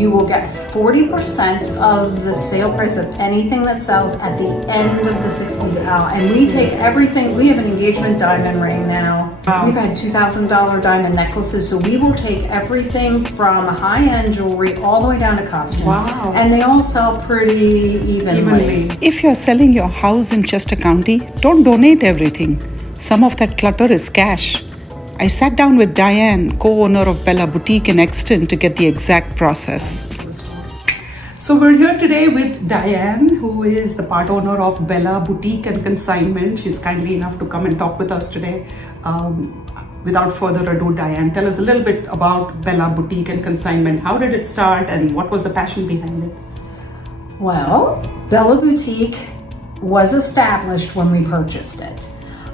you will get 40% of the sale price of anything that sells at the end of the 60 days. And we take everything. We have an engagement diamond ring now. Wow. We've had $2,000 diamond necklaces. So we will take everything from high-end jewelry all the way down to costume. Wow. And they all sell pretty evenly. If you're selling your house in Chester County, don't donate everything. Some of that clutter is cash. I sat down with Diane, co-owner of Bella Boutique in Exton, to get the exact process. So we're here today with Diane, who is the part owner of Bella Boutique and Consignment. She's kindly enough to come and talk with us today. Without further ado, Diane, tell us a little bit about Bella Boutique and Consignment. How did it start and what was the passion behind it? Well, Bella Boutique was established when we purchased it.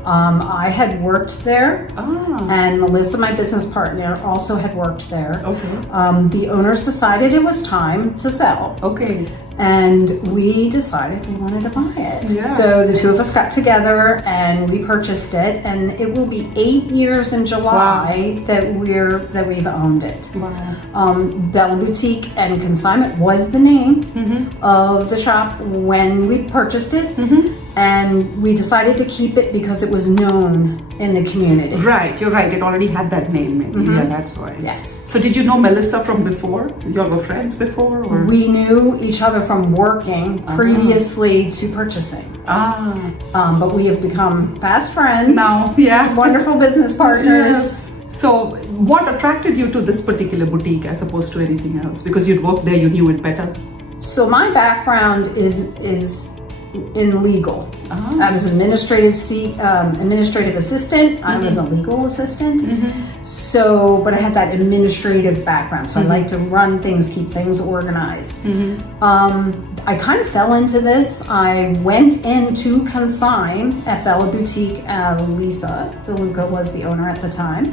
I had worked there, and Melissa, my business partner, also had worked there. Okay. The owners decided it was time to sell. Okay. And we decided we wanted to buy it. Yeah. So the two of us got together and we purchased it, and it will be 8 years in July that we've owned it. Wow. Bella Boutique and Consignment was the name of the shop when we purchased it. And we decided to keep it because it was known in the community. Right, you're right. It already had that name. Maybe. Yeah, that's why. Yes. So did you know Melissa from before? You all were friends before? Or? We knew each other from working previously to purchasing. But we have become fast friends. Now, yeah. Wonderful business partners. Yes. So what attracted you to this particular boutique as opposed to anything else? Because you'd worked there, you knew it better. So my background is in legal. I was an administrative assistant. I was a legal assistant. So, but I had that administrative background. So I like to run things, keep things organized. I kind of fell into this. I went into Consign at Bella Boutique. Lisa DeLuca was the owner at the time.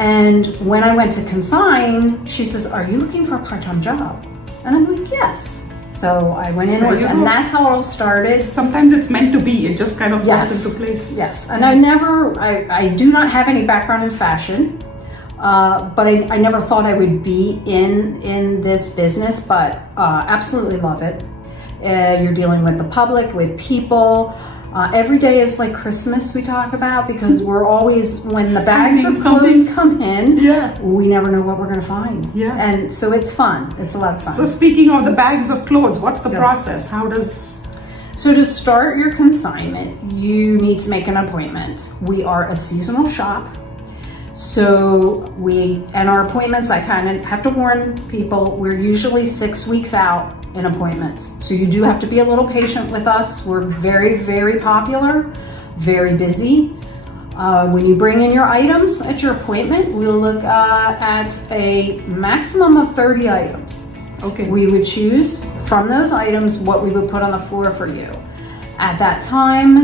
And when I went to Consign, she says, "Are you looking for a part-time job?" And I'm like, "Yes." So I went in and that's how it all started. Sometimes it's meant to be. It just kind of falls into place. Yes. And I do not have any background in fashion, but I never thought I would be in this business, but absolutely love it. You're dealing with the public, with people. Every day is like Christmas, we talk about, because we're always, when the bags of clothes come in, we never know what we're going to find. And so it's fun. It's a lot of fun. So speaking of the bags of clothes, what's the process? How does... So to start your consignment, you need to make an appointment. We are a seasonal shop. So our appointments, I kind of have to warn people, we're usually 6 weeks out in appointments. So you do have to be a little patient with us. We're very, very popular, very busy. When you bring in your items at your appointment, we'll look at a maximum of 30 items. Okay. We would choose from those items what we would put on the floor for you. At that time,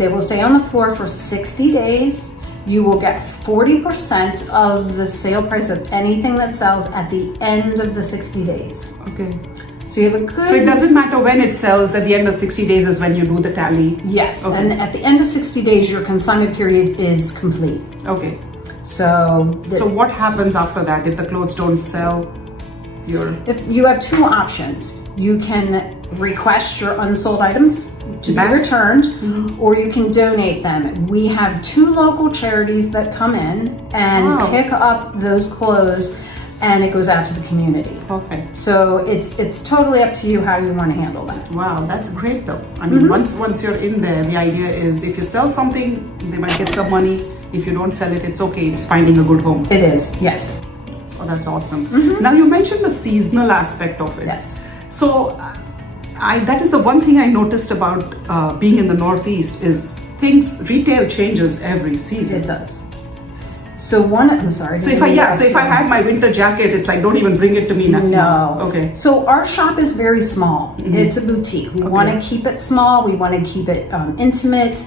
they will stay on the floor for 60 days. You will get 40% of the sale price of anything that sells at the end of the 60 days. Okay. So you have a good... So it doesn't matter when it sells, at the end of 60 days is when you do the tally? Yes, okay. And at the end of 60 days, your consignment period is complete. Okay. So what happens after that if the clothes don't sell? If you have two options. You can request your unsold items to be returned, or you can donate them. We have 2 local charities that come in and pick up those clothes, and it goes out to the community. Perfect. So it's totally up to you how you want to handle that. Wow, that's great though. I mean, once you're in there, the idea is if you sell something, they might get some money. If you don't sell it, it's okay. It's finding a good home. It is, yes. So that's awesome. Now you mentioned the seasonal aspect of it. Yes. So that is the one thing I noticed about being in the Northeast is retail changes every season. It does. So I'm sorry. So if I had my winter jacket, it's like, don't even bring it to me now. No. Okay. So our shop is very small. It's a boutique. We want to keep it small. We want to keep it intimate.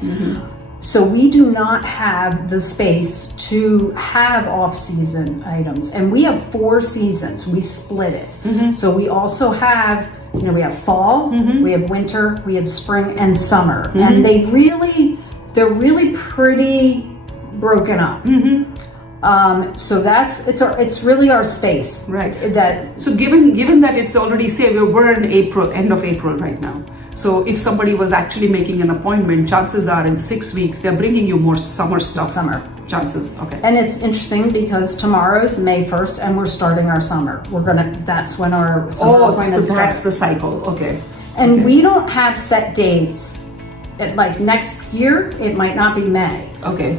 So we do not have the space to have off-season items. And we have 4 seasons. We split it. So we also have, we have fall, we have winter, we have spring and summer. And they're really pretty broken up. So it's really our space. Right. That So given that it's already, say we're in April, end of April right now. So if somebody was actually making an appointment, chances are in 6 weeks they're bringing you more summer stuff. Summer. Chances, okay. And it's interesting because tomorrow's May 1st and we're starting our summer. That's when our summer appointments so that's start. the cycle, okay. And okay. we don't have set dates. Like next year, it might not be May. Okay.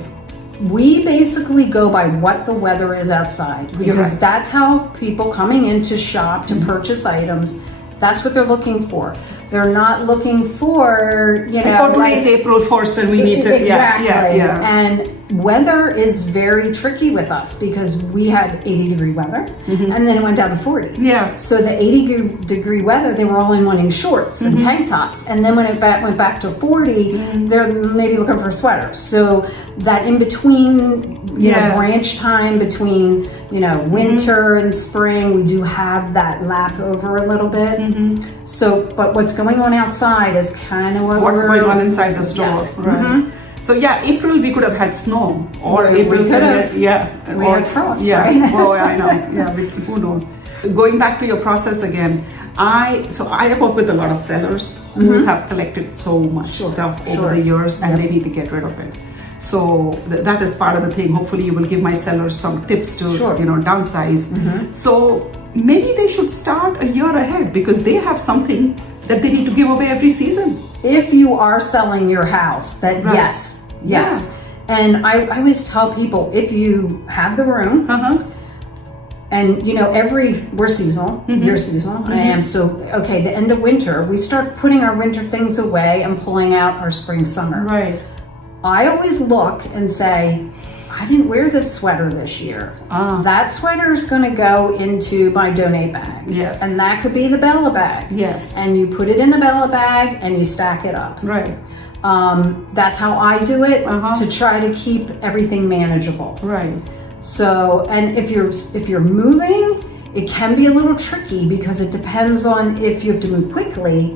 We basically go by what the weather is outside because right. that's how people coming in to shop to purchase items, that's what they're looking for. They're not looking for, Oh, today's April 1st and we need to, exactly. yeah. And weather is very tricky with us because we had 80-degree weather and then it went down to 40. Yeah. So the 80-degree weather, they were only wanting shorts and tank tops. And then when it went back to 40, they're maybe looking for sweaters. So that in between, branch time between, winter and spring, we do have that lap over a little bit. So, but what's going on outside is kind of what's going on inside the store. Yes. Right. So yeah, April we could have had snow, or we April could have. We had frost. Yeah, right? oh I know. Yeah, who knows? Going back to your process again, I work with a lot of sellers who have collected so much stuff over the years, and they need to get rid of it. So that is part of the thing. Hopefully, you will give my sellers some tips to downsize. So maybe they should start a year ahead because they have something that they need to give away every season. If you are selling your house, that yes. And I always tell people, if you have the room, and we're seasonal, you're seasonal, I am, so the end of winter, we start putting our winter things away and pulling out our spring, summer. Right. I always look and say, I didn't wear this sweater this year. That sweater is going to go into my donate bag. Yes. And that could be the Bella bag. Yes. And you put it in the Bella bag and you stack it up. Right. That's how I do it to try to keep everything manageable. Right. So, and if you're moving, it can be a little tricky because it depends on if you have to move quickly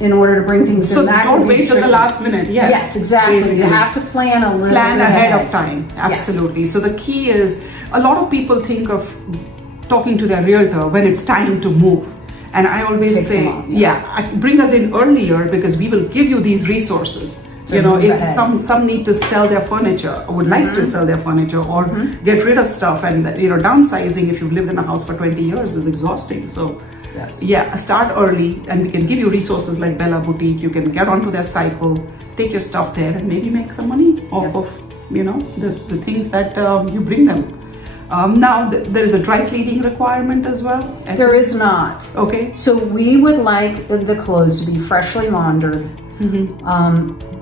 in order to bring things in. So don't wait till the last minute. Yes, exactly. Basically. You have to plan a little plan bit ahead of time. Absolutely. Yes. So the key is, a lot of people think of talking to their realtor when it's time to move. And I always say, bring us in earlier because we will give you these resources. If some need to sell their furniture or would like to sell their furniture or get rid of stuff, and downsizing, if you've lived in a house for 20 years, is exhausting. So start early, and we can give you resources like Bella Boutique. You can get onto their cycle, take your stuff there, and maybe make some money off of the things that you bring them. Now there is a dry cleaning requirement as well. There is not. Okay. So we would like the clothes to be freshly laundered.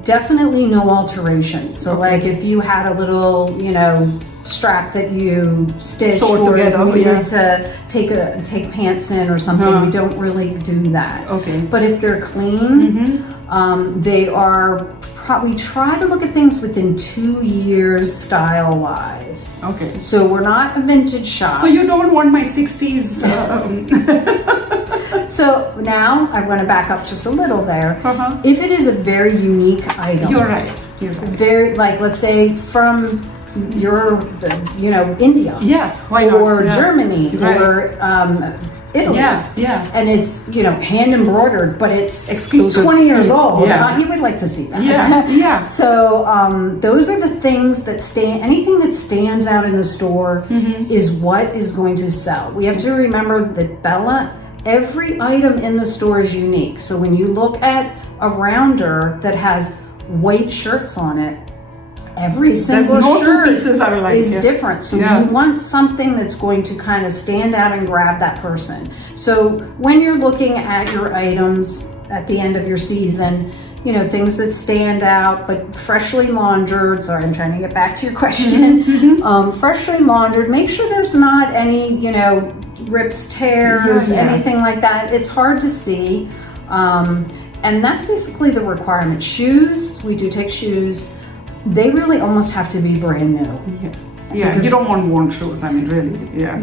Definitely no alterations. So like if you had a little, strap that you stitched or you needed to take pants in or something, we don't really do that. Okay. But if they're clean, they are. We try to look at things within 2 years style-wise. Okay. So we're not a vintage shop. So you don't want my 60s. So now I'm going to back up just a little there. If it is a very unique item. You're right. Very, like, let's say from India. Yeah. Why not? Or Germany. Right. Or Italy. Yeah. And it's, hand embroidered, but it's exclusive. 20 years old. Yeah. You would like to see that. Yeah. So those are the things that anything that stands out in the store is what is going to sell. We have to remember that Bella, every item in the store is unique. So when you look at a rounder that has white shirts on it, every single shirt is different. So you want something that's going to kind of stand out and grab that person. So when you're looking at your items at the end of your season, things that stand out, but freshly laundered. Sorry, I'm trying to get back to your question. Freshly laundered, make sure there's not any, rips, tears, anything like that. It's hard to see. And that's basically the requirement. Shoes, we do take shoes. They really almost have to be brand new. Yeah, you don't want worn shoes, really. Yeah,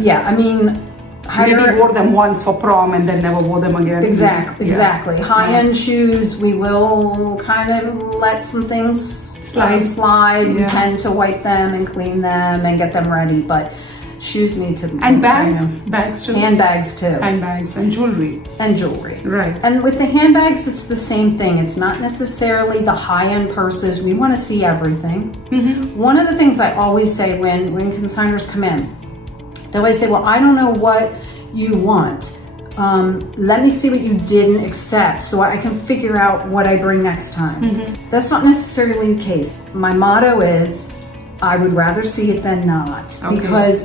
Maybe wore them once for prom and then never wore them again. Exactly. High-end shoes, we will kind of let some things slide. We Yeah. tend to wipe them and clean them and get them ready, but shoes need to And bags too. handbags too, Handbags and jewelry. and jewelry. Right. And with the handbags, it's the same thing. It's not necessarily the high-end purses. We want to see everything. One of the things I always say when consigners come in, they always say, well, I don't know what you want. Let me see what you didn't accept so I can figure out what I bring next time. That's not necessarily the case. My motto is, I would rather see it than not, because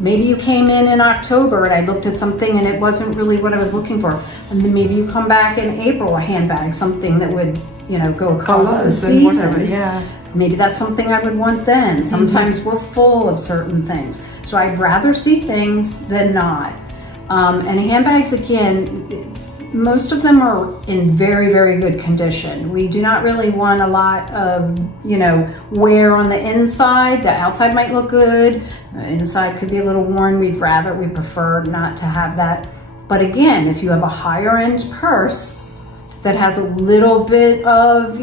maybe you came in October and I looked at something and it wasn't really what I was looking for, and then maybe you come back in April, a handbag, something that would go across the seasons. Yeah. Maybe that's something I would want then. Sometimes we're full of certain things, so I'd rather see things than not. And handbags, again, most of them are in very, very good condition. We do not really want a lot of, wear on the inside. The outside might look good. The inside could be a little worn. We prefer not to have that. But again, if you have a higher end purse that has a little bit of,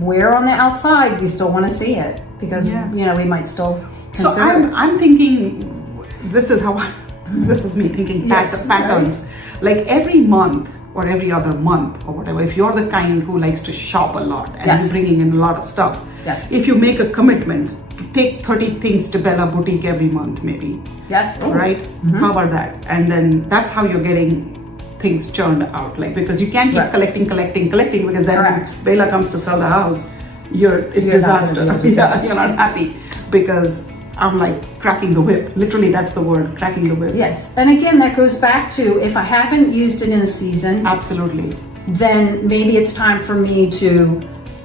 wear on the outside, we still want to see it because, we might still consider So I'm thinking, this is me thinking patterns. Like every month or every other month or whatever, if you're the kind who likes to shop a lot and bringing in a lot of stuff, if you make a commitment to take 30 things to Bella Boutique every month, maybe. Yes. Right? How about that? And then that's how you're getting things churned out. Like, because you can't keep collecting, because then when Bela comes to sell the house, it's disaster. You're not happy because I'm like cracking the whip. Literally, that's the word, cracking the whip. Yes. And again, that goes back to, if I haven't used it in a season, absolutely, then maybe it's time for me to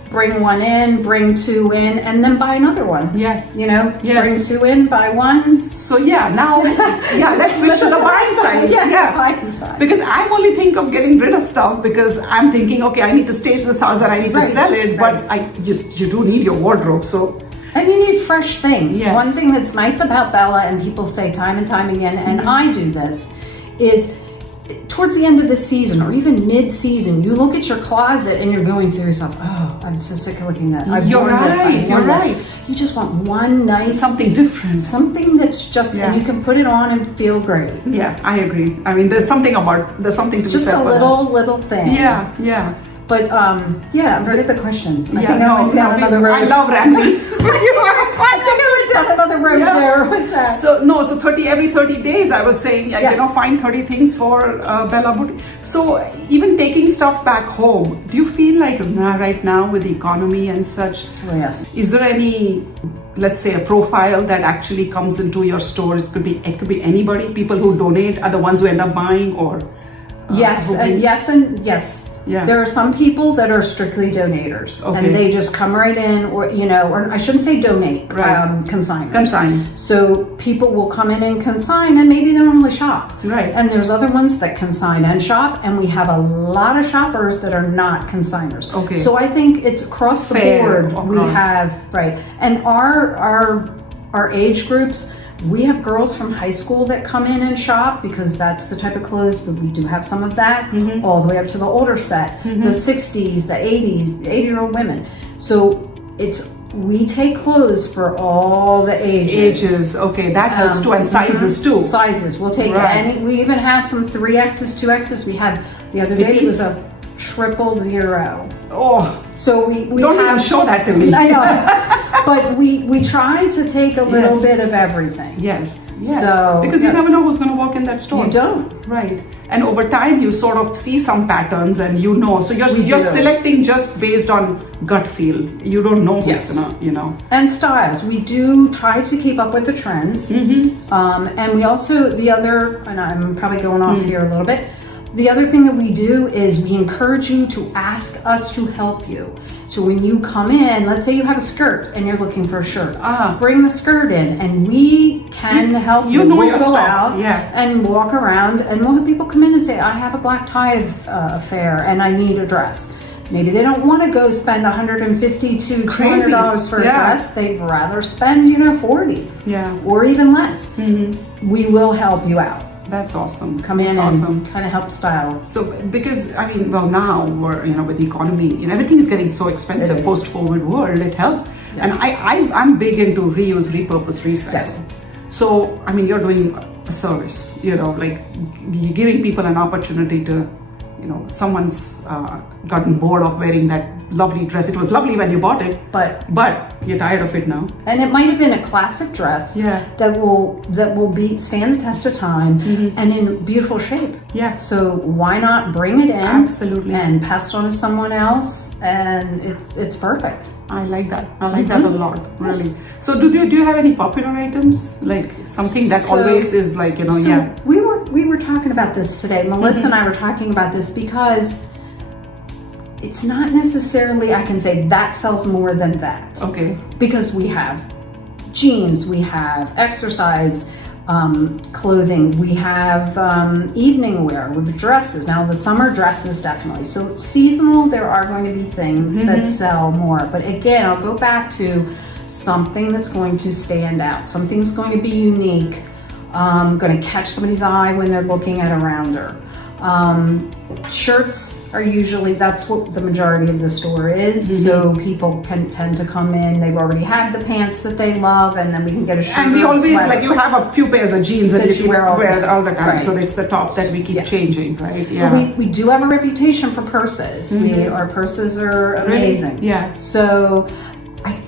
bring one in, bring two in, and then buy another one. Yes. Bring two in, buy one. So now, let's switch to the buying side. Buying side. Because I only think of getting rid of stuff because I'm thinking, okay, I need to stage this house and I need to sell it, but you do need your wardrobe, so. And you need fresh things. Yes. One thing that's nice about Bela, and people say time and time again, and I do this, is towards the end of the season or even mid-season, you look at your closet and you're going through stuff. Oh, I'm so sick of looking at that. You're right. You just want one nice, something different, something that's just, and you can put it on and feel great. Yeah, I agree. I mean, there's something to be said for that. Just a little thing. Yeah. But I forget the question. I think I went down another road. I love rambling. I think I went down another road there with that. So every 30 days I was saying, find 30 things for Bella Boutique. So even taking stuff back home, do you feel like right now with the economy and such, is there any, let's say, a profile that actually comes into your store? It could be anybody. People who donate are the ones who end up buying, or yes. Yeah. There are some people that are strictly donators, and they just come right in, or I shouldn't say donate, consign. So people will come in and consign, and maybe they don't really shop. Right. And there's other ones that consign and shop, and we have a lot of shoppers that are not consigners. Okay. So I think it's across the board. We have and our age groups. We have girls from high school that come in and shop because that's the type of clothes, but we do have some of that, all the way up to the older set, the 60s, the 80s, 80-year-old women. So we take clothes for all the ages. Okay, that helps too, and sizes too. Sizes, we'll take any. We even have some 3Xs, 2Xs. We had the other day, it was a 000. Oh, so we don't even show that to me. I know, but we try to take a little bit of everything. Yes. So because you never know who's going to walk in that store. You don't. Right. And over time, you sort of see some patterns, and So you're selecting just based on gut feel. You don't know who's gonna, And styles. We do try to keep up with the trends. And we also and I'm probably going off here a little bit. The other thing that we do is we encourage you to ask us to help you. So when you come in, let's say you have a skirt and you're looking for a shirt, bring the skirt in and we can help you. We'll go out and walk around, and we'll have people come in and say, I have a black tie affair and I need a dress. Maybe they don't want to go spend $150 to $200 for a dress. They'd rather spend, $40 or even less. We will help you out. That's awesome. come in That's and kind of help style. So, because I mean, well, now we're, with the economy, everything is getting so expensive. It is. Post-COVID world, it helps. Yes. And I'm big into reuse, repurpose, resell. Yes. So, I mean, you're doing a service. Like you're giving people an opportunity to, someone's gotten bored of wearing that lovely dress. It was lovely when you bought it, But you're tired of it now. and it might have been a classic dress that will stand the test of time and in beautiful shape. Yeah. So why not bring it in? Absolutely. And pass it on to someone else, and it's perfect. I like that. I like that a lot, really. So do you have any popular items? Like something that always is like, So we were talking about this today. Melissa and I were talking about this because it's not necessarily, I can say that sells more than that. Okay. Because we have jeans, we have exercise clothing, we have evening wear with dresses. Now the summer dresses definitely. So seasonal, there are going to be things that sell more. But again, I'll go back to something that's going to stand out. Something's going to be unique, going to catch somebody's eye when they're looking at a rounder. Shirts are usually, that's what the majority of the store is. So people can tend to come in, they've already have the pants that they love, and then we can get a shirt. And we or a always, sweater. like, you have a few pairs of jeans that That you you wear all the time. right. So it's the top that we keep Yes. changing, right? We do have a reputation for purses. Our purses are amazing. Yeah. So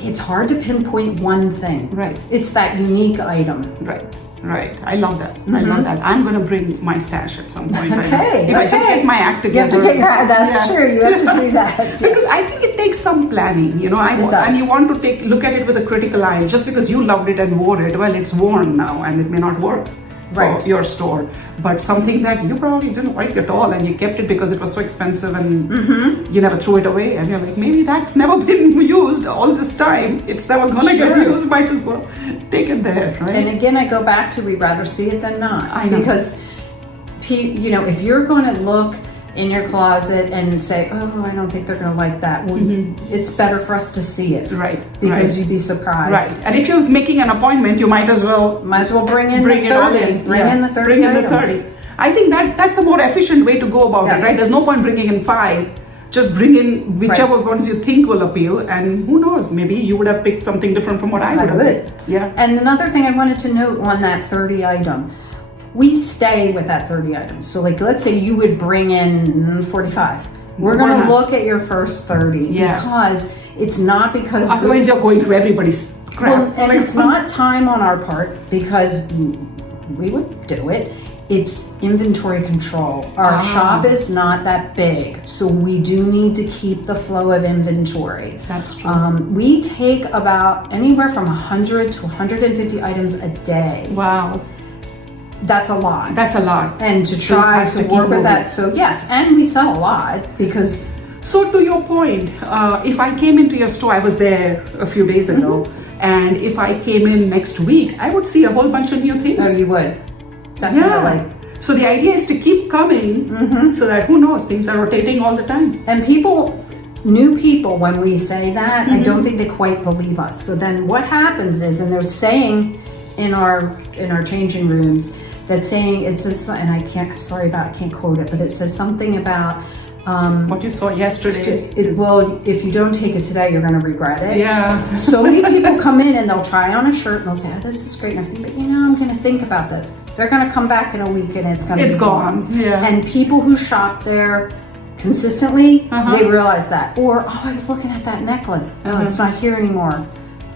it's hard to pinpoint one thing. Right. It's that unique item. Right. I love that. I love that. I'm going to bring my stash at some point. Okay. If I just get my act together. You have to get that's true. You have to do that. Because I think it takes some planning, and you want to look at it with a critical eye. Just because you loved it and wore it, well, it's worn now and it may not work for your store. But something that you probably didn't like at all and you kept it because it was so expensive and you never threw it away, and you're like, maybe that's never been used all this time. It's never gonna get used. Might as well take it there, right? And again, I go back to we'd rather see it than not. I know. Because if you're going to look in your closet and say, oh, I don't think they're going to like that, well, it's better for us to see it. Right. Because you'd be surprised. Right. And if you're making an appointment, you might as well bring in bring the it all 30. in. Bring in the 30 Bring in the items. 30. I think that's a more efficient way to go about it, right? There's no point bringing in 5. Just bring in whichever ones you think will appeal, and who knows, maybe you would have picked something different from what I would have picked. Yeah. And another thing I wanted to note on that 30 item, we stay with that 30 items. So like, let's say you would bring in 45. We're going to look at your first 30 because it's not because... Otherwise you're going through everybody's crap. And it's not time on our part because we would do it. It's inventory control. Our shop is not that big, so we do need to keep the flow of inventory. That's true. We take about anywhere from 100 to 150 items a day. Wow. That's a lot. That's a lot. And to So try it has to to work keep with moving. that. So yes, and we sell a lot because... So to your point, if I came into your store, I was there a few days ago, and if I came in next week, I would see a whole bunch of new things. Oh, you would. Definitely. Yeah. So the idea is to keep coming so that, who knows, things are rotating all the time. And new people, when we say that, I don't think they quite believe us. So then what happens is, and they're saying in our changing rooms, that saying, it says, and I can't quote it, but it says something about what you saw yesterday. Well, if you don't take it today, you're going to regret it. Yeah. So many people come in and they'll try on a shirt and they'll say, oh, this is great. And I think, but I'm going to think about this. They're going to come back in a week and it's going to be gone. Yeah. And people who shop there consistently, they realize that. Or, oh, I was looking at that necklace. Oh, it's not here anymore.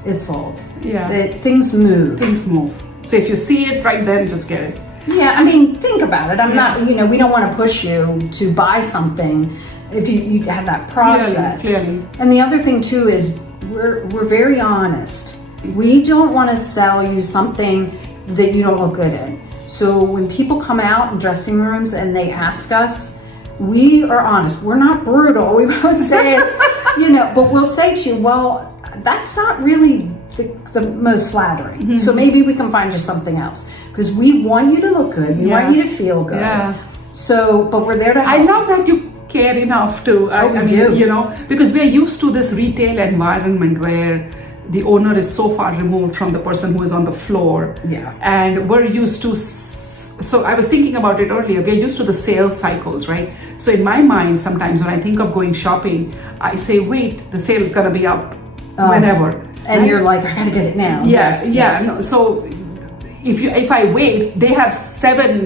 It's sold. Yeah. Things move. Things move. So if you see it right then, just get it. Yeah, I mean, think about it. I'm not, we don't want to push you to buy something if you have that process. Clearly. And the other thing too is we're very honest. We don't want to sell you something that you don't look good in. So when people come out in dressing rooms and they ask us, we are honest. We're not brutal. We won't say it's, but we'll say to you, well, that's not really the most flattering. So maybe we can find you something else. Because we want you to look good. We want you to feel good. Yeah. So, but we're there to help. I love that you care enough to, we do. Because we're used to this retail environment where the owner is so far removed from the person who is on the floor. Yeah. And we're used to so I was thinking about it earlier. We're used to the sales cycles, right? So in my mind, sometimes when I think of going shopping, I say, wait, the sale is going to be up whenever. And right? you're like, I gotta get it now. Yes. Yes. No, so if I wait, they have seven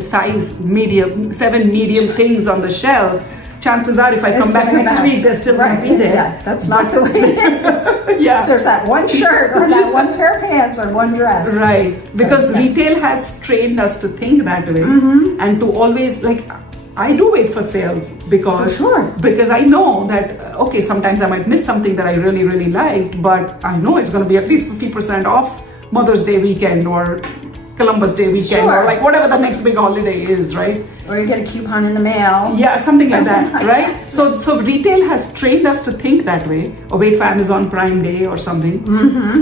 medium things on the shelf. Chances are, if I come back next week, they're still going to be there. Yeah, that's not the way it is. Yeah. There's that one shirt or that one pair of pants or one dress. Right. Because yes. retail has trained us to think that way and to always, like, I do wait for sales because I know that, okay, sometimes I might miss something that I really, really liked, but I know it's going to be at least 50% off Mother's Day weekend or Columbus Day weekend or like whatever the next big holiday is, right? Or you get a coupon in the mail. Yeah, something like that, right? So retail has trained us to think that way, or wait for Amazon Prime Day or something.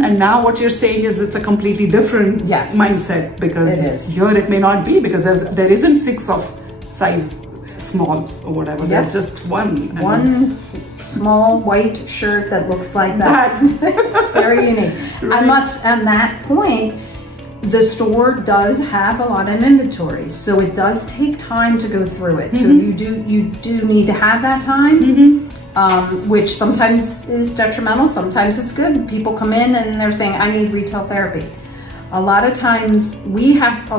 And now what you're saying is it's a completely different mindset, because here it may not be, because there isn't 6 of size smalls or whatever. There's just one small white shirt that looks like that. It's very unique. Right. I must, on that point, the store does have a lot of inventory, so it does take time to go through it. So you do need to have that time, which sometimes is detrimental, sometimes it's good. People come in and they're saying, I need retail therapy. A lot of times we have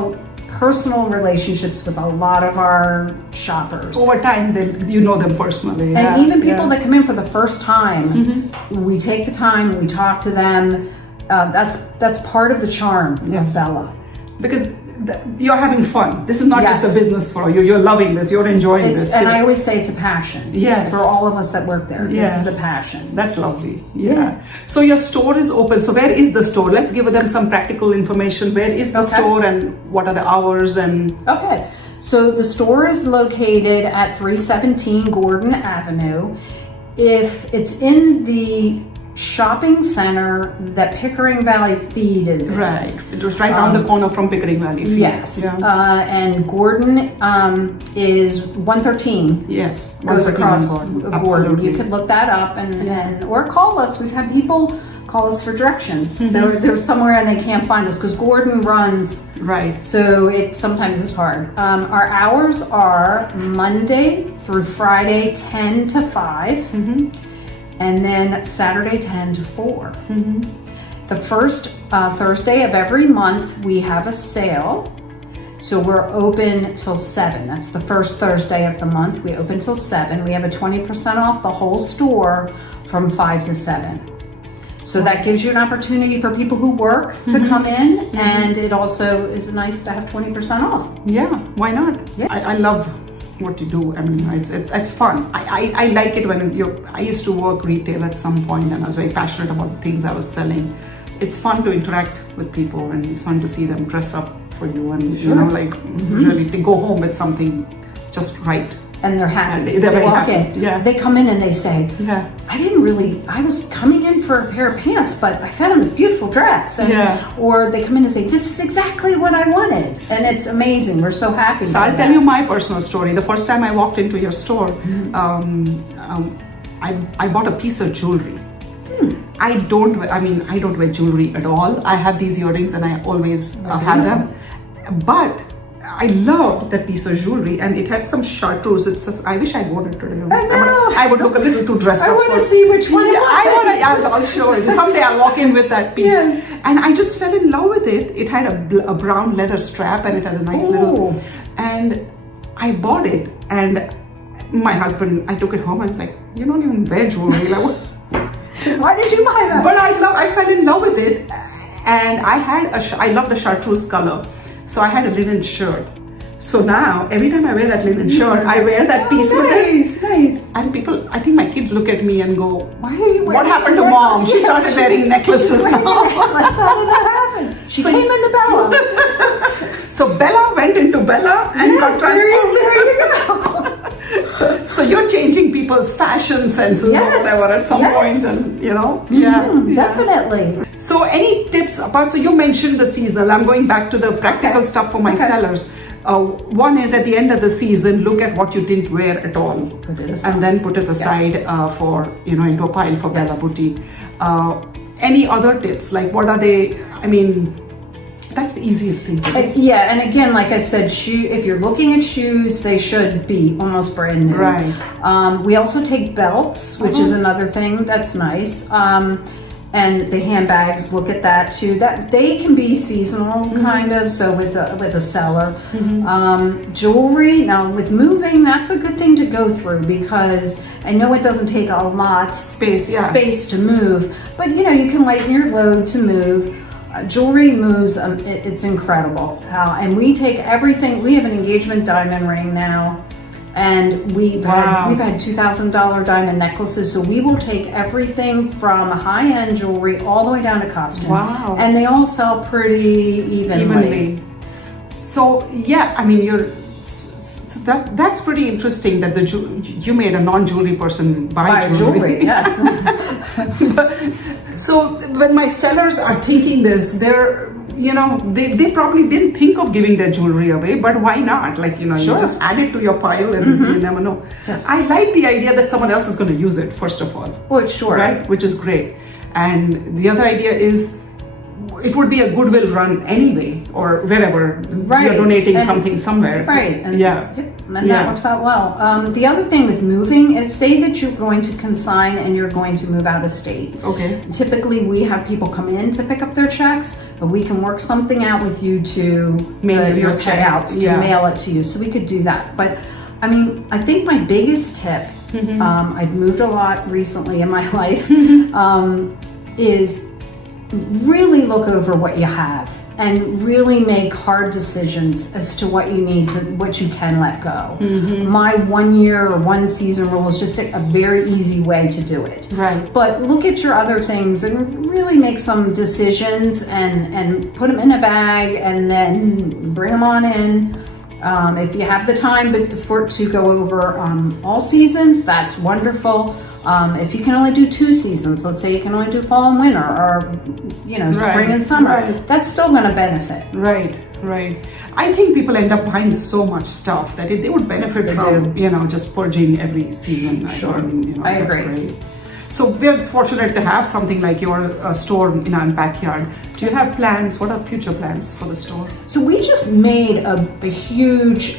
personal relationships with a lot of our shoppers. Over time, you know them personally. And even people that come in for the first time, we take the time, we talk to them. That's part of the charm of Bella. Because you're having fun. This is not just a business for you. You're loving this. You're enjoying this. And I always say it's a passion. Yes. For all of us that work there. This is a passion. That's lovely. Yeah. So your store is open. So where is the store? Let's give them some practical information. Where is the store and what are the hours? Okay. So the store is located at 317 Gordon Avenue. If it's in the shopping center that Pickering Valley Feed is right. It was right around the corner from Pickering Valley Feed. Yes. And Gordon is 113. Yes. Goes across Gordon. You could look that up and or call us. We've had people call us for directions. They're somewhere and they can't find us because Gordon runs. Right. So it sometimes is hard. Our hours are Monday through Friday 10 to 5. And then Saturday 10 to 4. The first Thursday of every month we have a sale. So we're open till 7. That's the first Thursday of the month. We open till 7. We have a 20% off the whole store from 5 to 7. So that gives you an opportunity for people who work to come in, and it also is nice to have 20% off. Yeah, why not? Yeah. I love what you do. I mean, it's fun. I like it when I used to work retail at some point, and I was very passionate about the things I was selling. It's fun to interact with people, and it's fun to see them dress up for you, and you know, like really to go home with something just right. And they're happy. They're very walk happy. in. Yeah. They come in and they say, I was coming in for a pair of pants, but I found this beautiful dress. And, or they come in and say, this is exactly what I wanted. And it's amazing. We're so happy. So I'll tell you my personal story. The first time I walked into your store, I bought a piece of jewelry. I don't wear jewelry at all. I have these earrings and I always have them. But I loved that piece of jewelry, and it had some chartreuse. It says, I wish I'd worn it today. I would look a little too dressed up. I want to see which one. I'll show you. Someday I'll walk in with that piece. Yes. And I just fell in love with it. It had a brown leather strap, and it had a nice little. And I bought it, and my husband, I took it home. I was like, you don't even wear jewelry. Like, why did you buy that? But I fell in love with it, and I love the chartreuse color. So I had a linen shirt. So now, every time I wear that linen shirt, I wear that piece with it. Nice. And people, I think my kids look at me and go, why are you wearing what happened to mom? She started wearing necklaces now. How did that happen? She came into Bella. So Bella went into Bella and got transformed. There you go. So you're changing people's fashion senses or whatever at some point, and you know? Definitely. So any tips apart, so you mentioned the seasonal, I'm going back to the practical stuff for my sellers. One is at the end of the season, look at what you didn't wear at all. And then put it aside for, into a pile for Bella Boutique. Any other tips? Like what are they, that's the easiest thing to do. Yeah, and again, like I said, if you're looking at shoes, they should be almost brand new. Right. We also take belts, which is another thing that's nice. And the handbags, look at that too. That they can be seasonal kind of. So with a seller, jewelry. Now with moving, that's a good thing to go through because I know it doesn't take a lot space to move, but you know you can lighten your load to move. Jewelry moves. It's incredible. And we take everything. We have an engagement diamond ring now. And we've had $2,000 diamond necklaces, so we will take everything from high-end jewelry all the way down to costume. Wow! And they all sell pretty evenly. So yeah, I mean, that's pretty interesting that you made a non-jewelry person buy jewelry. Yes. So when my sellers are thinking this, they probably didn't think of giving their jewelry away, but why not? Like, you just add it to your pile and you never know. Yes. I like the idea that someone else is going to use it, first of all. Well, sure. Right? Which is great. And the other idea is it would be a goodwill run anyway, or wherever you're donating something somewhere. Right. And, and that works out well. The other thing with moving is say that you're going to consign and you're going to move out of state. Okay. Typically we have people come in to pick up their checks, but we can work something out with you to mail your payouts, to mail it to you. So we could do that. But I mean, I think my biggest tip, I've moved a lot recently in my life, is really look over what you have and really make hard decisions as to what you can let go. My 1 year or 1 season rule is just a very easy way to do it. Right. But look at your other things and really make some decisions and put them in a bag and then bring them on in. If you have the time to go over all seasons, that's wonderful. If you can only do 2 seasons, let's say you can only do fall and winter, or spring and summer, that's still going to benefit. Right. I think people end up buying so much stuff that they would benefit from just purging every season. Sure. I agree. Great. So we're fortunate to have something like your store in our backyard. Do you have plans? What are future plans for the store? So we just made a huge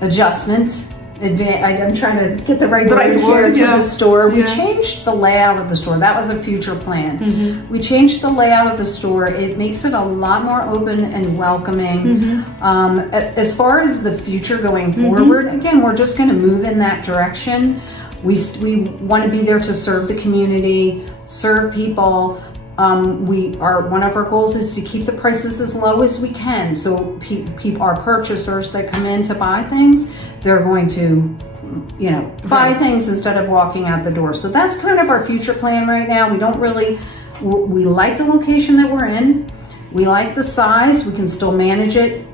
adjustment. I'm trying to get the right word here to the store. We changed the layout of the store. That was a future plan. We changed the layout of the store. It makes it a lot more open and welcoming. As far as the future going forward, again, we're just going to move in that direction. We want to be there to serve the community, serve people. One of our goals is to keep the prices as low as we can. So our purchasers that come in to buy things, they're going to, buy things instead of walking out the door. So that's kind of our future plan right now. We like the location that we're in. We like the size. We can still manage it.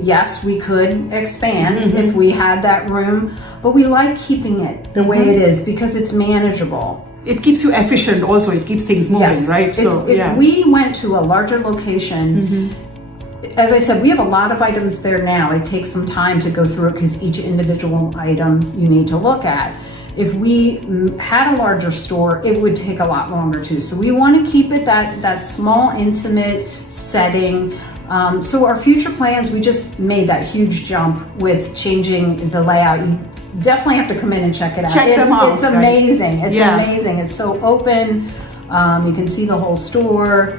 Yes, we could expand if we had that room, but we like keeping it the way it is because it's manageable. It keeps you efficient also. It keeps things moving, right? If we went to a larger location, as I said, we have a lot of items there now. It takes some time to go through it because each individual item you need to look at. If we had a larger store, it would take a lot longer too. So we want to keep it that small, intimate setting. So our future plans, we just made that huge jump with changing the layout. You definitely have to come in and check it out. It's amazing. It's amazing. It's so open. You can see the whole store.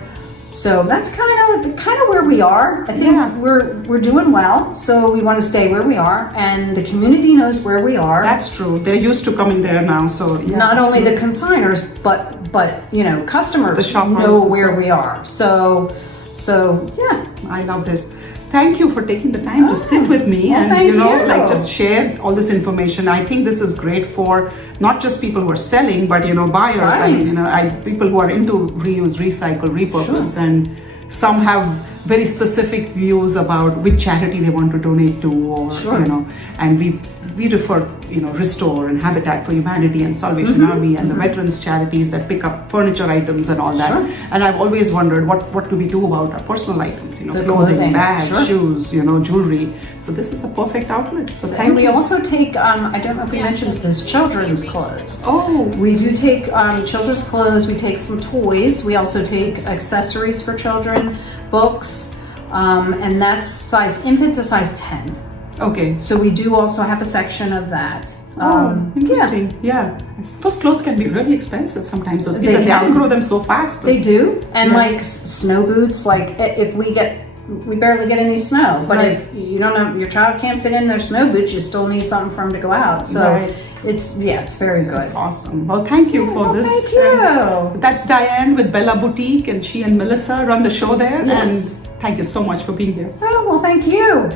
So that's kind of where we are. I think we're doing well. So we want to stay where we are, and the community knows where we are. That's true. They're used to coming there now. So not only the consigners, but customers know where we are. So yeah, I love this. Thank you for taking the time to sit with me and just share all this information. I think this is great for not just people who are selling, but buyers and people who are into reuse, recycle, repurpose, and some have very specific views about which charity they want to donate to, or Sure. you know, and we refer, you know, Restore and Habitat for Humanity and Salvation Army and the veterans charities that pick up furniture items and all that. Sure. And I've always wondered what do we do about our personal items, you know, The clothing, clothing, bags, sure. shoes, you know, jewelry. So this is a perfect outlet. So And thank we you. also take, I don't know if we mentioned this, children's clothes. Oh, We do take children's clothes, we take some toys, we also take accessories for children, books, and that's size infant to size 10. okay. So we do also have a section of that. Interesting. Yeah. Those clothes can be really expensive sometimes. Those kids, They and they can. outgrow them so fast. They do, and Yeah. like snow boots, like if we barely get any snow, but Right. if you don't know, your child can't fit in their snow boots, you still need something for them to go out. So Right. it's very good. That's awesome. Well, thank you for Well, this. thank you. That's Diane with Bella Boutique, and she and Melissa run the show there. Yes. And thank you so much for being here. Oh, well, thank you.